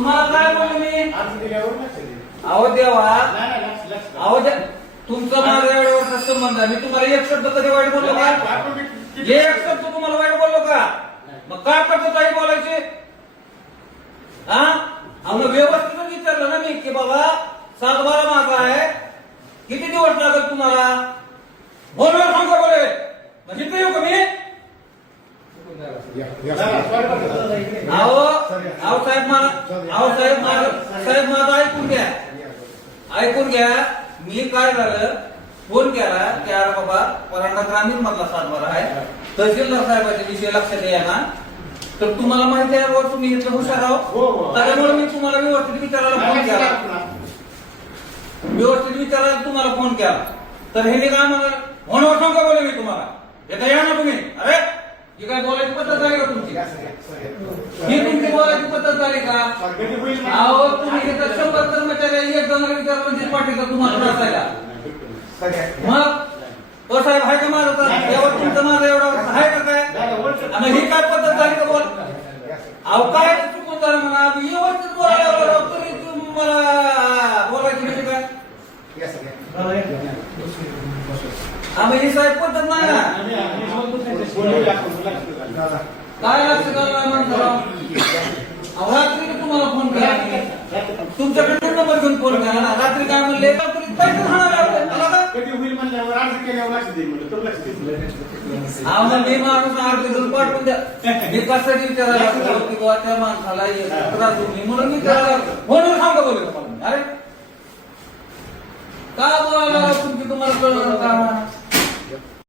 तुम्हाला काय बोललो मी? अहो देवा, अहो तुमचा माझा एवढ्या वर्षात संबंध आहे, मी तुम्हाला एक शब्द कधी वाईट बोललो का? एक शब्द तुम्हाला वाईट बोललो का? मग काय करतो काही बोलायचे? हा, मग व्यवस्थित विचारलं ना मी की बाबा 7-12 माझा आहे, किती दिवस लागेल तुम्हाला? बोलवर सांगा बोले, म्हणजे ते येऊ का मी? साहेब माझं ऐकून घ्या. मी काय झालं, फोन केला की अरे बाबा परांडा ग्रामीण मधला 7-12 आहे, तहसीलदार साहेबांच्या विषय लक्षात या ना. तर तुम्हाला माहिती आहे वर तुम्ही इथं हुशार आहो, त्याच्यामुळे मी तुम्हाला व्यवस्थित विचारायला तुम्हाला फोन केला. तर हे काय म्हणा म्हणून सांगा बोले मी तुम्हाला, येता या ना तुम्ही. अरे ही काय बोलायची पद्धत झाली का तुमची? ही तुमची बोलायची पद्धत झाली का? अहो तुम्ही इथं 100 कर्मचारी एक जणाला विचारलं म्हणजे पाठीचा तुम्हाला नसायला. मग साहेब आहे का माझा? यावर तुमचं माझं एवढा आहे का काय? आणि ही काय पद्धत झाली का बोल? अहो काय चुकून झालं म्हणा, व्यवस्थित बोलायला तरी तुम्हाला बोलायची म्हणजे काय? आम्ही ही साहेब पद्धत नाही ना. काय लक्ष करायला म्हणतो? रात्री तुम्हाला फोन केला, तुमच्याकडे नंबर घेऊन फोन केला ना. रात्री काय म्हणले? मी माणूस अर्ज पाठवून द्या. मी कशासाठी विचारायला किंवा त्या माणसाला म्हणून विचारायला म्हणून सांगा बोलले तुम्हाला. अरे का बोलायला तुमची तुम्हाला कळलं का?